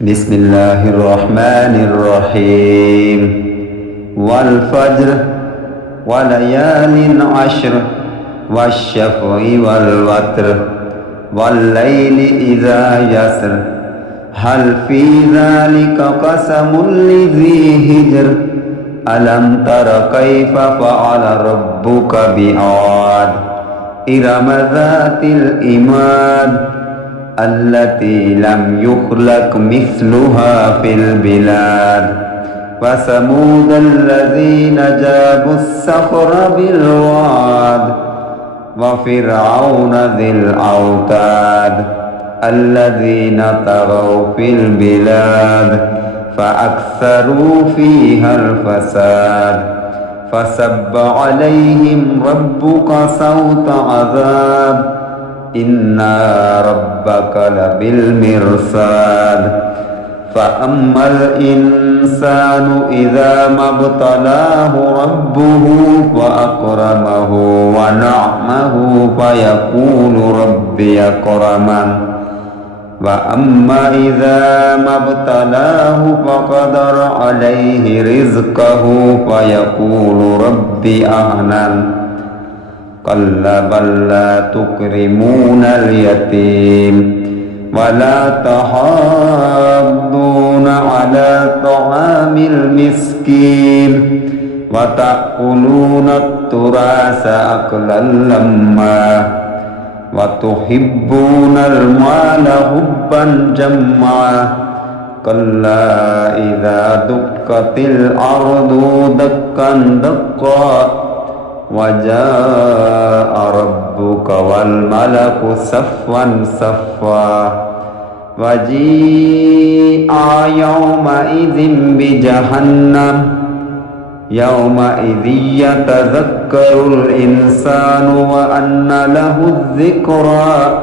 بسم الله الرحمن الرحيم والفجر وليال عشر والشفع والوتر والليل إذا يسر هل في ذلك قسم لذي هجر ألم تر كيف فعل ربك بعاد إرم ذات الإماد التي لم يخلق مثلها في البلاد وثمود الذين جابوا الصخر بالواد وفرعون ذي الأوتاد الذين طغوا في البلاد فأكثروا فيها الفساد فسب عليهم ربك صوت عذاب إن ربك لبالمرصاد فأما الإنسان إذا ما ابتلاه ربه وأكرمه ونعمه فيقول ربي أكرمن وأما إذا ما ابتلاه فقدر عليه رزقه فيقول ربي أهنن كلا بل لا تكرمون اليتيم ولا تحاضون على طعام المسكين وتأكلون التراث أكلا لما وتحبون المال حبا جما كلا إذا دكت الأرض دكا دقا وجاء ربك والملك صفا صفا وجيء يومئذ بجهنم يومئذ يتذكر الإنسان وأن له الذكرى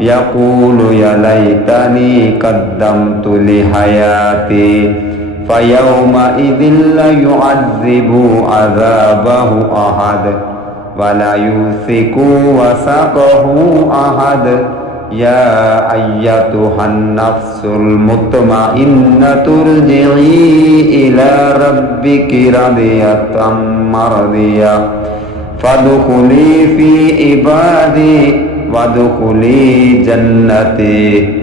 يقول يا ليتني قدمت لحياتي فيومئذ لا يعذب عذابه أحد ولا يوثق وثاقه أحد يا أيتها النفس المطمئنة ارجعي إلى ربك راضية مرضية فادخلي في عبادي وادخلي جنتي